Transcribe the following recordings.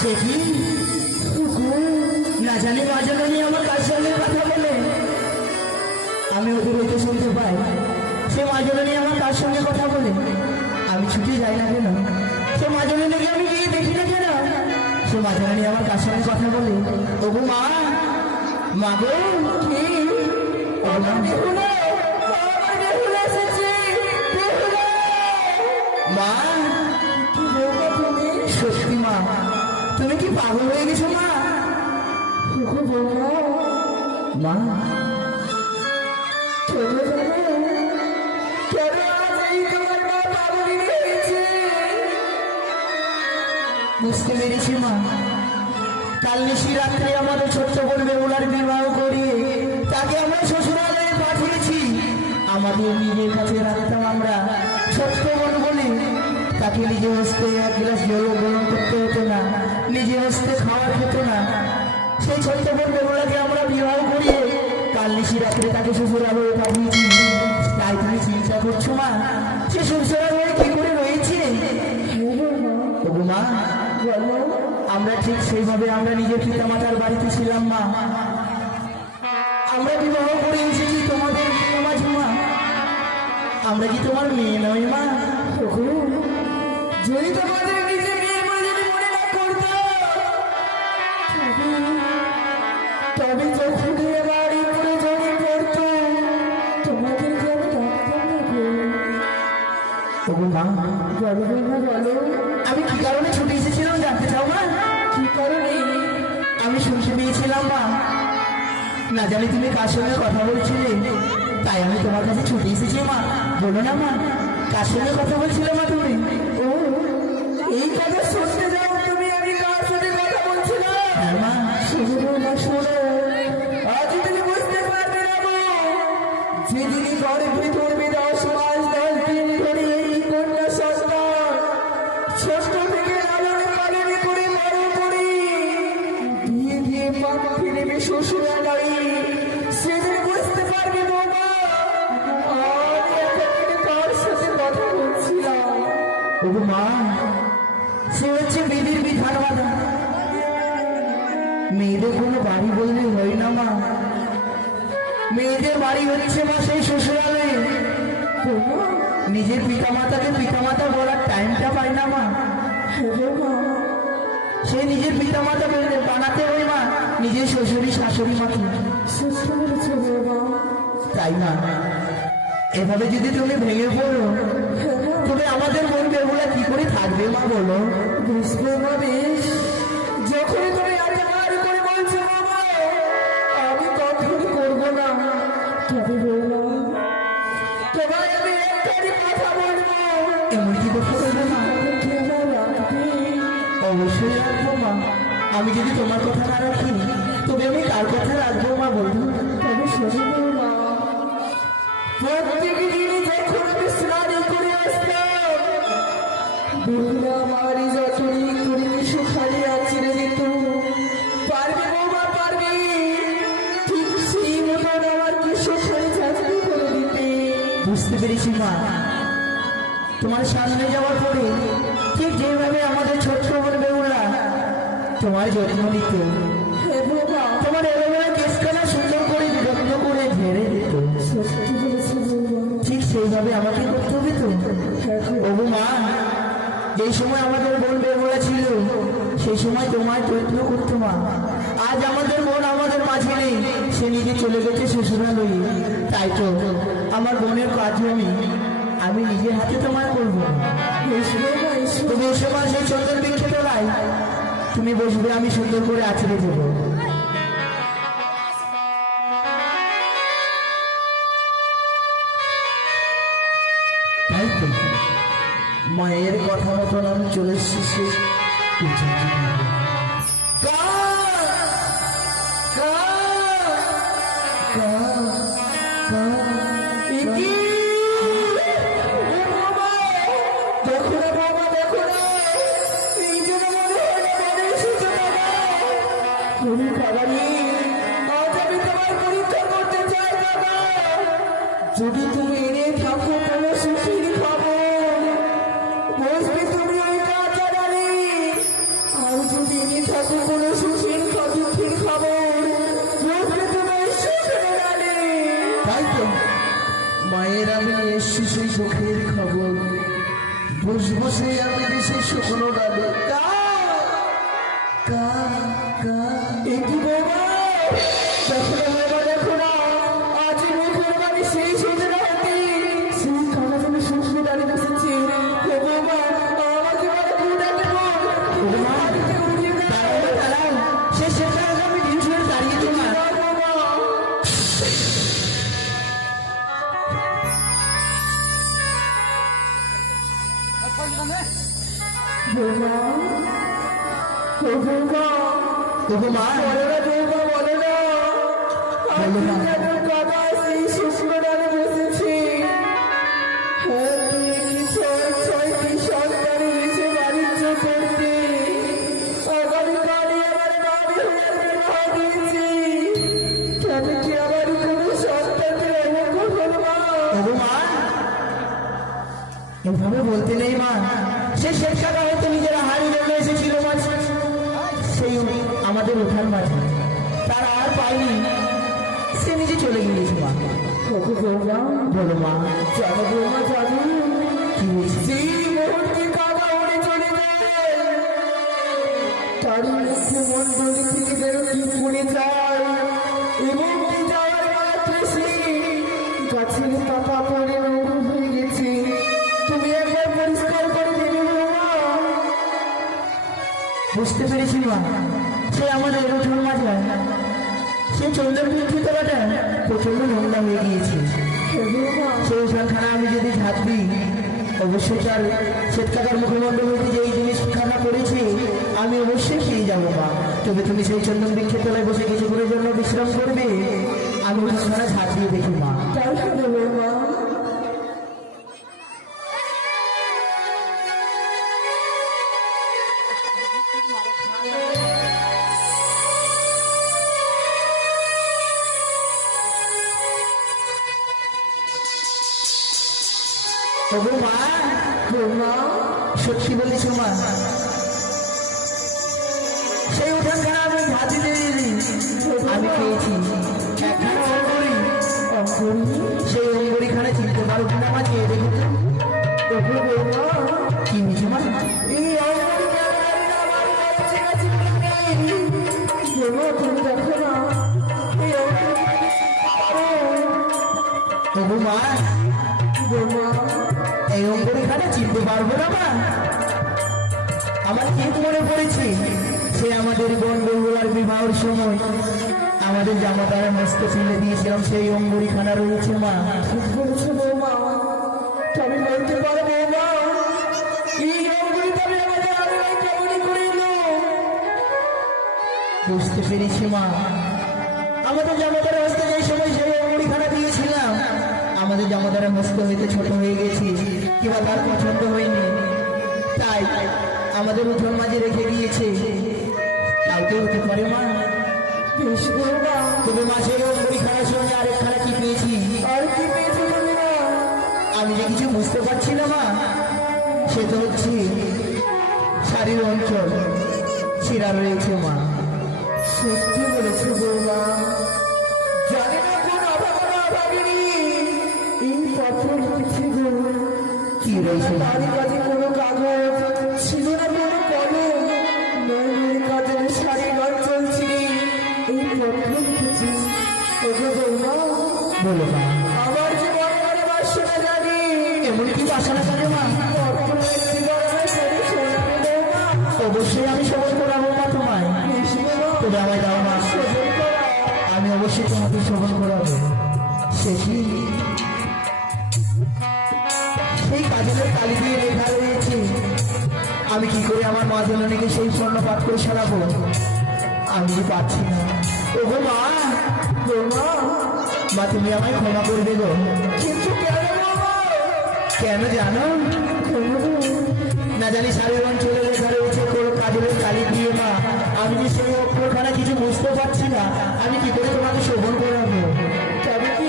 সে কি না জানি মাজনী আমার কার সঙ্গে কথা বলে। আমি ওদের হইতে শুনতে পাই সে মাজনী আমার কার সঙ্গে কথা বলে। আমি ছুটি যাই না কেন, সে মাজনীকে আমি গিয়ে দেখি না কেন, সে মাজনী আমার কার সঙ্গে কথা বলে। ওগো মা, মা গো, কি মা, সত্যি মা, তুমি কি পাগল হয়ে গেছো মা? মা বুঝতে পেরেছি মা, কাল নিশি রাত্রে আমাদের ছোট্ট বোন বেহুলার বিবাহ করিয়ে তাকে আমরা শ্বশুরালয়ে পাঠিয়েছি। আমাদের নিজের কাছে রাখতাম আমরা ছোট্ট বোন বলে। তাকে নিজে হস্তে এক গ্লাস জল গ্রহণ করতে হতো না, নিজে হস্তে খাওয়ার খেত না। সেই ছোট্ট বোন বেহুলাকে আমরা বিবাহ করিয়ে কাল নিশি রাত্রে তাকে শ্বশুরালয়ে পাঠিয়েছি। তাই তুমি চিন্তা করছো মা, সে শ্বশুরালয়ে কি করে রয়েছে? ওগো মা, আমরা ঠিক সেইভাবে আমরা নিজের পিতা মাতার বাড়িতে ছিলাম মা। আমরা বিবাহ করে এসেছি তোমাদের মাঝে মা। আমরা কি তোমার মেয়ে নয় মা? যদি তোমাদের নিজের মেয়ের বলে যদি মনে না করতো, তবে যখন বাড়ি করে জড়িয়ে পড়তো তোমাদেরকে আমি ডাকতাম না। বলো আমি কি কারণে ছুটে এসেছিলাম জানতে চাও মা? কি কারণে? আমি শুনতে পেয়েছিলাম মা, না জানি তুমি কার সঙ্গে কথা বলছিলে, তাই আমি তোমার কাছে ছুটে এসেছি মা। বলো না মা, কার সঙ্গে কথা বলছিলে মা তুমি? ও এই কথা শুনতে যাও তুমি, আমি কার সাথে কথা বলছিলাম? হ্যাঁ মা, শোনো না, শোনো, আজ তুমি বুঝতে পারবে না গো, যেদিনই গর্ভে ধরবে 10 মাস 10 দিন ধরে এই কন্যা সন্তান ছোট্ট থেকে লালনে পালনে করে বড় করে দিয়ে দিয়ে পাপ ফিরবে শ্বশুরালয়ে, সেদিন বুঝতে পারবে বাবা আমি এতদিন কার সাথে কথা বলছিলাম। ওগো মা, সে হচ্ছে বিধির বিধান বাধা। মেয়েদের কোনো বাড়ি বললে হয় না মা, মেয়েদের বাড়ি হচ্ছে মা সেই শ্বশুরালয়ে। নিজের পিতামাতাকে পিতামাতা বলার টাইমটা পায় না মা। সে নিজের পিতামাতা বানাতে হয় মা নিজের শ্বশুরি শাশুড়ি মাকে। তাই না, এভাবে যদি তুমি ভেঙে পড়ো তবে আমাদের মন বেহুলা কি করে থাকবে মা বলো? বুঝবে মা বেশ, যখনই তুমি একেবারে করে বলছো বাবা আমি কখনই করবো না, তবে বলবো তোমায় আমি একটাই কথা বলবো। এমন কি কথা বলবো মা? অবশ্যই রাখবো মা। আমি যদি তোমার কথা না রাখি তবে আমি কার কথা রাখবো মা বলবো? তবে শোনো মা, প্রত্যেক দিন যখন আমি স্নান করে আসতাম বেহুলা মারি যতই করে সুখালি আছিড়ে দিত, পারবে বৌমা পারবে, ঠিক সেই মতন আমার কি সুখালি চাকরি করে দিতে। বুঝতে পেরেছি মা, তোমার সামনে যাওয়ার পরে ঠিক যেভাবে আমাদের ছোট্ট বোন বেহুলা তোমার যত্ন নিত, তোমার এলোমেলো কেসখানা সুন্দর করে যত্ন করে ঝেড়ে দিত, ঠিক সেইভাবে আমাকে করতে হবে তো। ওগো মা, যেই সময় আমাদের বোন বেহুলা ছিল সেই সময় তোমার যত্ন করতো মা। আজ আমাদের বোন আমাদের মাঝে নেই, সে নিজে চলে গেছে শ্বশুরালয়ে। তাই তো আমার বোনের কাজ আমি নিজের হাতে তোমার করবো। তুমি এসে মা সেই চন্দন বৃক্ষে তোলাই তুমি বসবে, আমি সুন্দর করে আছড়ে দেবো। তাই তো মায়ের কথা মতন আমি চলে এসেছি। যদি তুমি এনে থাকো কোনো সুখীর খবর, বসবে তুমি ওই কাঁচা ডালি, আর যদি শুকনো ডালে কা কা কা একই বাবা দেখো না বাবা দেখো না আজ মুখের বাড়ি সেই সোজা হাতে সেই কানা তুমি শুকনো ডালে বসেছে ও বাবা আমাকে বলে তুমি ডাকে বল আমাকে উড়িয়ে দাও সে সেটা আমি ডিউটি দাঁড়িয়ে তোমার বৌমা ও বৌমা বৌমা বলে না বৌমা বলে না আমি যেন কাকা সেই শুকনো ডালে বসেছি ছয়টি সন্তান এসে বাণিজ্য করতে আগামীকালই আমার বাড়ি হয়ে বিবাহ দিয়েছি কেন কি আমার কোনো সন্তানকে অবজ্ঞা হলো মা বৌমা এভাবে বলতে নেই মা সে শেখ কাকা হয়তো নিজের হাড়ি লেগে এসেছিল মাছ সেই আমাদের উঠান মাঝে তার আর পাইনি সে নিজে চলে গিয়েছে মা বলো মা জানো বৌমা জানো কি হয়েছে মুহূর্তে কাকা উড়ে চলে যায় তার মুখে মন্ডলী থেকে যেন কি পড়ে যায় এবং কি যাওয়ার মাত্র সে গাছের পাতা পড়ে নরম হয়ে গেছে তুমি একবার পরিষ্কার করে দেবে বাবা বুঝতে পেরেছি মা সে আমাদের উঠোন মাঝে সে চন্দ্রের তলাটা প্রচন্ড নোংরা হয়ে গিয়েছে সেই উঠানখানা আমি যদি ঝাঁপ দিই অবশ্যই তার শ্বেতকাকার মুখমণ্ডল হইতে যে এই জিনিসখানা পড়েছে আমি অবশ্যই পেয়ে যাবো মা তবে তুমি সেই চন্দন বৃক্ষের তলায় বসে কিছুক্ষণের জন্য বিশ্রাম করবে আমি উঠানখানা ঝাঁপ দিয়ে দেখি মা তাই শুনে মা সত্যি বলেছ মা সেই উঠানখানা আমি ঘাটি দিয়ে আমি পেয়েছি একখানা অঙ্গরি সেই অঙ্গরিখানে চিনতে পারো কিনা মা চেয়ে দেখো কি হয়েছে মা এই তুমি দেখো না তবু মা এই অঙ্গরিখানে চিনতে পারবো না মা আমার ঠিক মনে পড়েছে সে আমাদের বন্ধুগুলার বিবাহের সময় আমাদের জামাতারা মস্ত ছেলে দিয়েছিলাম সেই অঙ্গরিখানা রয়েছে মা ঠিক বলেছো বৌমা তবে বলতে পারো বৌমা এই অঙ্গরি তবে আমাদের আগে কেমনই করে এলো বুঝতে পেরেছি মা আমাদের জামাতারা হস্তে যে সময় সেই অঙ্গরিখানা দিয়েছিলাম আমাদের জামাতারা মস্ত হইতে ছোট হয়ে গেছি কিংবা তার পছন্দ হয়নি তাই আমাদের উঠোন মাঝে রেখে দিয়েছে কাউকে হতে পারে মা তুমি মাছের অঙ্গরিখানার সঙ্গে আরেকখানা কি পেয়েছি আর কি পেয়েছি আমি যে কিছু বুঝতে পারছি না মা সে তো হচ্ছে শাড়ির অঞ্চল ছিঁড়া রয়েছে মা সত্যি বলেছে বৌমা জানি না কোন অভাগিনী এই পত্র লিখেছি কি রয়েছে তারই কাছে কোনো কাগজ ছিল না কোনো কলম নয় কাজের শাড়ির অঞ্চল ছিল এই পত্র লিখেছি বৌমা বলো মা আমার যে বড় বড় বাসনা জানি এমন কি বাসনা জানে মা অবশ্যই আমি সবল করাবো মা তোমায় তবে আমায় দাও মা আমি অবশ্যই তোমাকে সবল করাবো সেই কাজলের কালি দিয়ে লেখা রয়েছে আমি কি করে আমার মা জননীকে সেই স্বর্ণ পাঠ করে সারাবো আমি পাচ্ছি না ও গো মা মা তুমি আমায় ক্ষমা করবে গো কিন্তু কেন জানো না জানি শাড়ির অঞ্চলে লেখা রয়েছে কোনো কাজলের কালি দিয়ে মা আমি যে সেই অক্ষরখানা কিছু বুঝতে পারছি না আমি কি করে তোমাকে শোভন করাবো তবে কি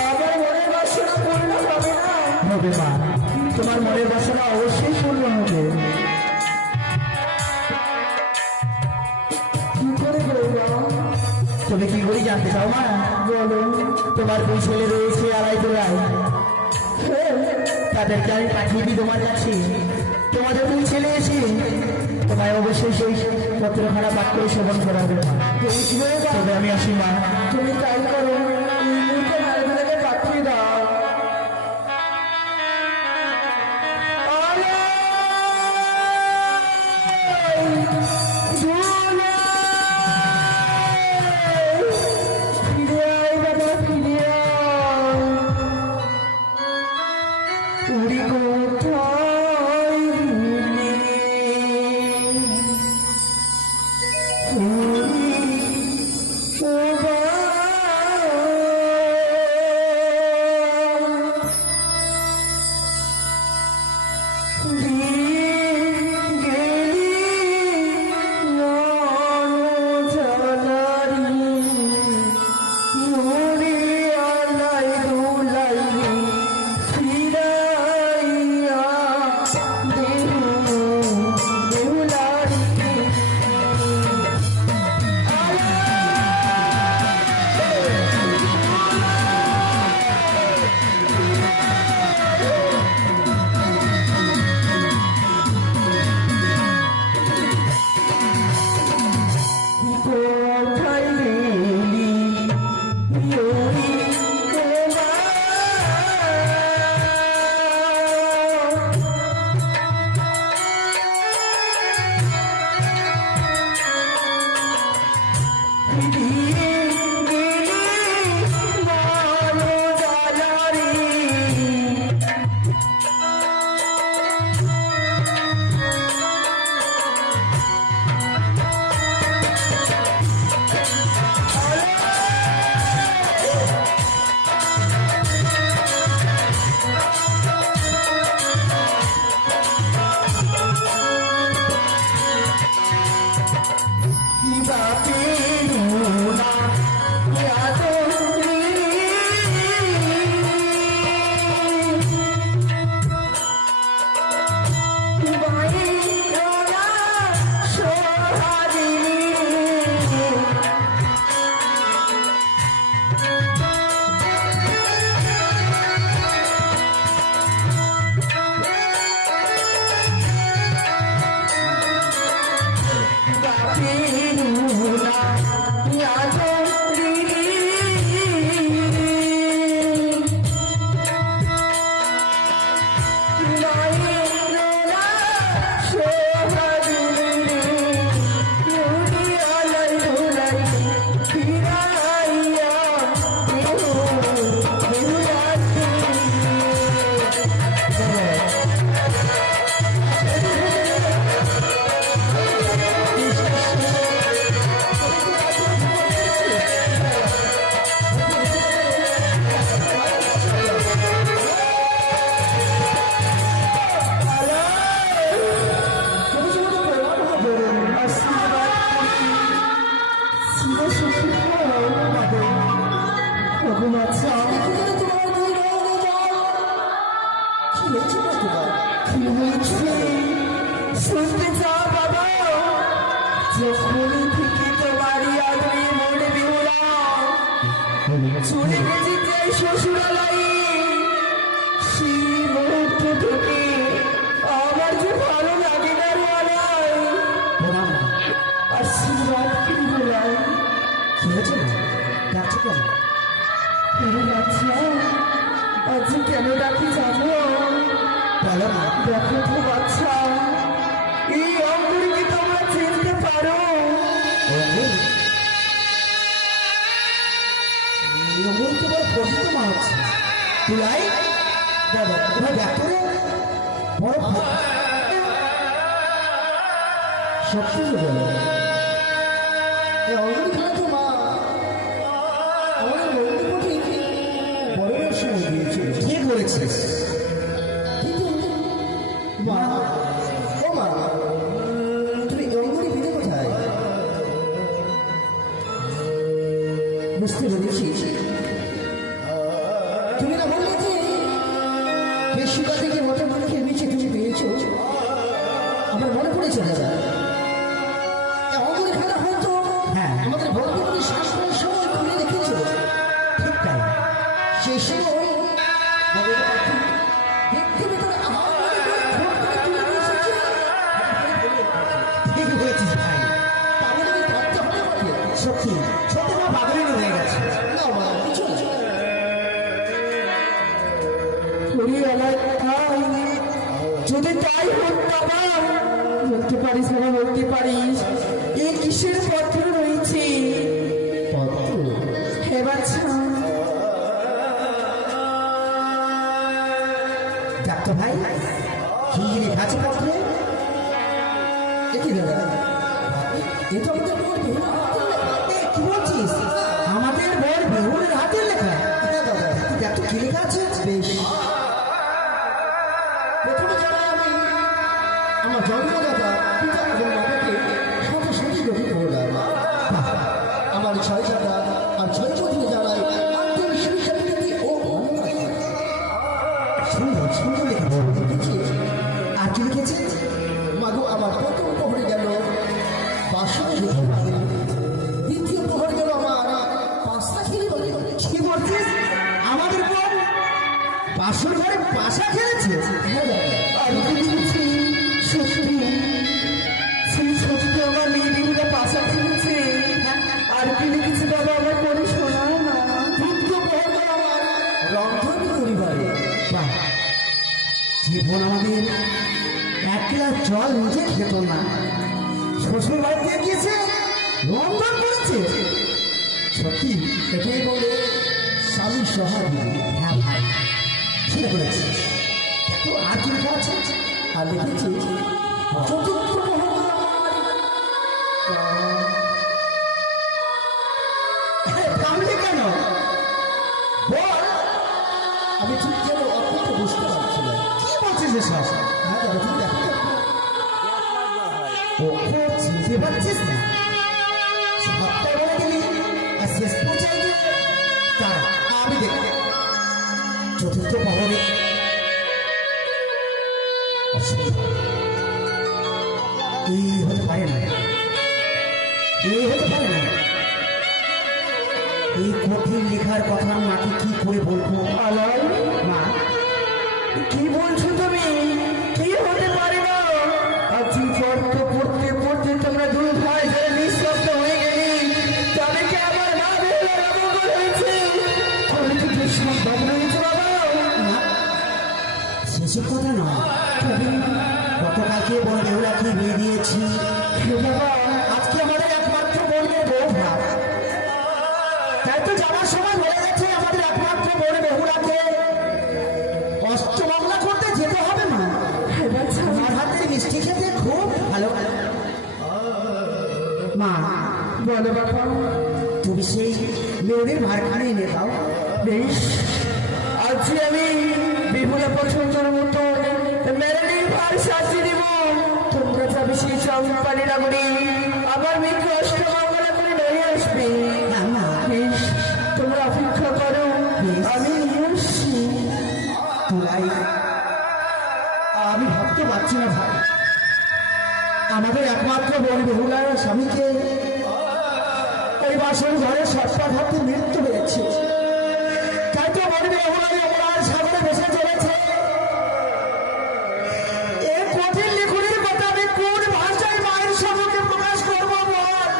আমার মনের বাসনা পূর্ণ হবে না হবে মা তোমার মনের বাসনা অবশ্যই পূর্ণ হবে কি করে বলবো তবে কি করে জানতে চাও মা বলো তোমার দুই ছেলে রয়েছে আড়াই তাদেরকে আমি পাঠিয়ে দিই তোমার কাছে তোমাদের দুই ছেলে চলে এসে তোমায় অবশ্যই সেই পত্রখানা পাঠ করে শোভন করা হবে মা। তবে আমি আসি মা। তুমি তাই করো, এই মুহূর্তে মালগুলোকে পাঠিয়ে দাও। চলে গেছি যে শ্বশুরালয়ে, সেই মুহূর্ত থেকে আমার যে ভালো লাগে না বলাই। আশীর্বাদ কি বলাই? কি হয়েছে ডাকছো কেন? আজ কেন ডাকি যাবো? দেখো তো বাচ্চা, এই অঙ্গুরকে তোমরা চিনতে পারো? তুলাই তোমার দেখো বড় সত্যি বলো, অঙ্গুরি খানা তো মা আমাদের বন্ধুকে বড় সময় দিয়েছিল। ঠিক বলেছিস মা। ও মা, তুমি অঙ্গুরি দিতে কোথায়? বুঝতে পেরেছি, তুমি না বললে যে বেশিটা থেকে মতো মানুষকে নিচে তুমি পেয়েছ। আমার মনে পড়েছে দাদা, অঙ্গুরি খানা হয়তো আমাদের বন্ধুগুলি শ্বাস করার সময় খুলে রেখেছিল। ঠিক তাই, সেই সময় দেখতে ভিতরে আমার তুলে নিয়ে এসেছে। সত্যি সত্যি মা পাগলিনী হয়ে গেছে। না মা কিছু না। যদি তাই হোক বাবা, বলতে পারিস বাবা, বলতে পারিস এই কিসের পত্র রয়েছে? পত্র? হে বাচ্চা, দেখ তো ভাই, কি লেখা আছে পত্রে? কি দাদা, এ তো আমাদের বোন বেহুলা হাতের লেখা। কি বলছিস? আমাদের বর বেহুলের হাতের লেখা? হ্যাঁ দাদা, দেখ তো কি লেখা আছে। বেশ, প্রথমে জানাই আমি আমার জন্মদাতা পিতা এবং মাতাকে শত শত কোটি প্রণাম। আমার ছয় জানা আর ছয় পত্নী জানাই আন্তরিক শুভেচ্ছা প্রীতি ও ভালোবাসা। সুন্দর সুন্দর লেখা। লিখেছি, আর কি লিখেছে? মাগো আমার প্রথম প্রহরে গেল বাসনে রেখে বাড়ি, দ্বিতীয় প্রহরে গেল আমার পাঁচটা খেলে বাড়ি। কি বলছিস? আমাদের বর বাসর ঘরে পাশা খেলেছে? হ্যাঁ দাদা, আর কি লিখেছে? সত্যি সেই সত্যি আমার মেয়ে বেহুলা পাশা খেলেছে। আর কি লিখেছে বাবা, আমার করে শোনাও না। তৃতীয় প্রহর গেল আমার রন্ধন পরিবারে। বাহ, জীবন আমাদের এক গ্লাস জল নিজে খেত না, শ্বশুর বাড়িতে গিয়েছে রন্ধন করেছে। সত্যি এটাই বলে স্বামী সহাবী। হ্যাঁ ভাই, সেটা করেছিস। তো আর কি লেখা আছে? আর লিখেছি চতুর্থ প্রহর গেল আমার থামলে কেন? বল, আমি ঠিক যেন অত্যন্ত বুঝতে পারছি না। কি বলছিস এসব? হ্যাঁ দাদা, তুমি দেখো তো। ও চিনতে পারছিস না? সবটাই বলে দিলি আর শেষ পর্যায়ে গিয়ে দাঁড়া, আমি দেখব। চতুর্থ প্রহরে এই হতে পারে না, এই হতে পারে না। এই কঠিন লেখার কথা মাকে কি করে বলবো? আলাই মা, কি বলছো তুমি? কি হতে পারে না? আজ পড়তে পড়তে পড়তে তোমরা দুই ভাই ধরে নিঃশব্দ হয়ে গেলি, তবে কি আমার মা বেহুলার অমঙ্গল হয়েছে? আমি তো দুঃসংবাদ রয়েছে বাবা। না, সেসব কথা নয়, গতকালকে বড় বেহুলাকে বিয়ে দিয়েছি। হে বাবা, আজকে আমাদের একমাত্র বোনের বউ ভাব, তাই তো যাওয়ার সময় হয়ে গেছে। আমাদের একমাত্র বোন বেহুলাকে অষ্টমঙ্গলা করতে যেতে হবে মা। আমার হাতের মিষ্টি খেতে খুব ভালো মা। বলো বাবা, তুমি সেই মেয়েদের ভারখানে এনে দাও। বেশ, আজকে আমি বেহুলা পছন্দের মতো মেরেলির ভার সাজিয়ে দিব। তোমরা যাবে সেই চম্পানি রাগড়ি, আমার মেয়েকে অষ্টমঙ্গলা করে নিয়ে আসবে। না না, বেশ, তোমরা অপেক্ষা করো, আমি নিয়ে আসছি। তোলাই, আমি ভাবতে পারছি না ভাই, আমাদের একমাত্র বোন বেহুলার স্বামীকে ওই বাসন ঘরে সৎপাত হাতে মৃত্যু হয়েছে। তাই তো বোন বেহুলার অপরাধ সাগরে ভেসে চলেছে। এই কঠিন লিখনের কথা আমি কোন ভাষায় মায়ের সম্মুখে প্রকাশ করবো বল?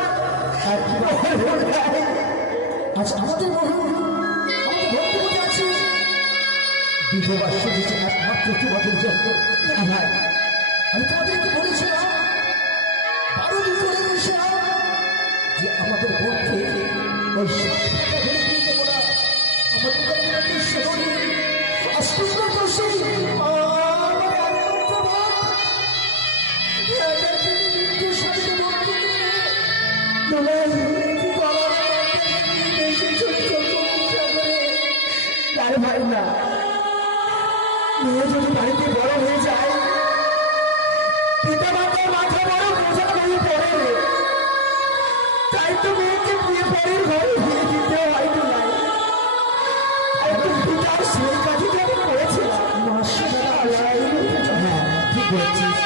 আজ আমাদের বহু আমাদের ভক্তি আছে বিধবা সেজেছে একমাত্র তোমাদের জন্য। ভাই, আমি তোমাদেরকে বলেছিলাম 12 দিন করে বলেছিলাম যে আমাদের বোনকে ওই সাতটা ধরে দিয়ে দেবো না। আমাদের বোনকে সেবনে অষ্টম দোষে আমার একমাত্র বোন এদেরকে মৃত্যুর সাথে ভক্তি তার ভাই না, মেয়ে যদি বাড়িতে বড় হয়ে যায়, পিতা মাতার মাথা বড় বোঝা হয়ে পড়ে। তাই তো মেয়েকে বিয়ে পরের ঘরে বিয়ে দিতে হয় তো নাই। একদম পিতার সেই কাজটা আমি করেছিলাম। হ্যাঁ, ঠিক বলছিস।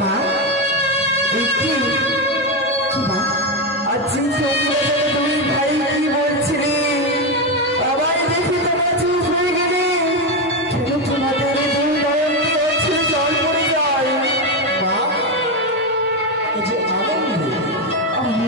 মা, এই কি মা, আজ দুই ভাই কি বলছিলি? আবার দেখি তোমরা চুপ হয়ে গেলি কেন? তোমাদের দুই নয়ন দিয়ে হচ্ছে জল পড়ে যায়। মা, এই যে আনন্দ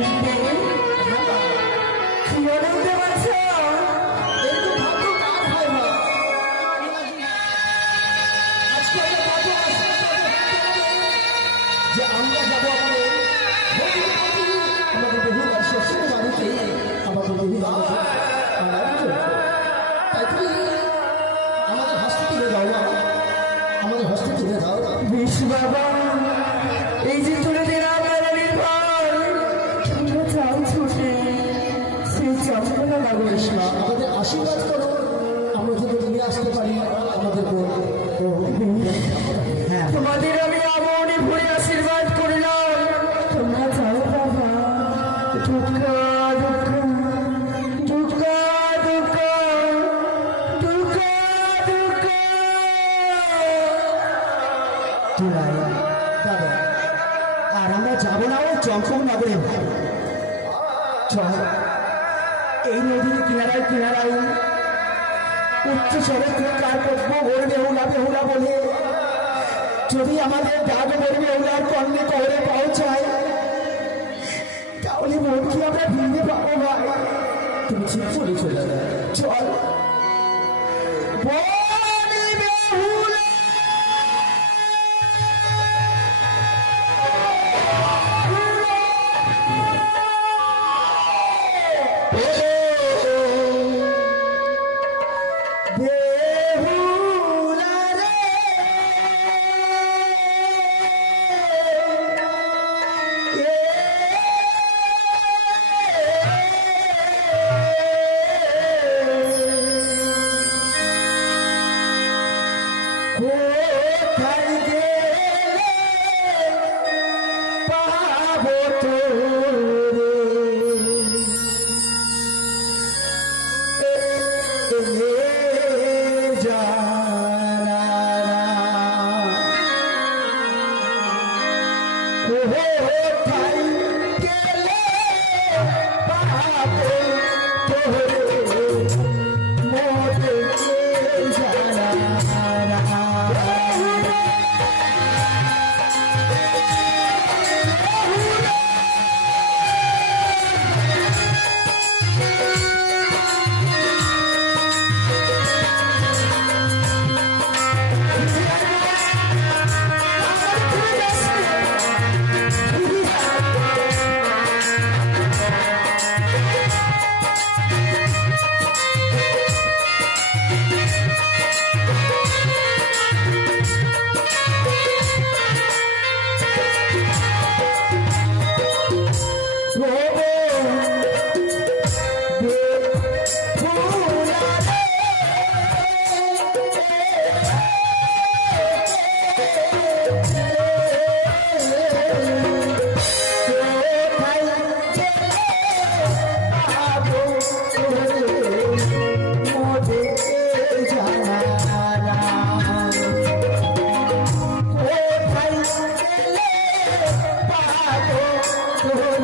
দাদা আর আমরা যাবো না ওই চম্পক নগরে ভাই চল এই নদীর কিনারায় কিনারায় উচ্চ স্বরে চিৎকার করবো ওর বেহুলা বেহুলা বলে যদি আমাদের ডাক ওর বেহুলার কর্ণে কবরে পৌঁছায় তাহলে মন কি আমরা ভিড়তে পাবো ভাই তুমি ঠিক বলেছো দাদা চল বলি বেহুলা বেহুলা রে কোথায় গেলে পাবো তোরে জানা কোথায় গেলে পাবো তোরে মোরে জানা Oh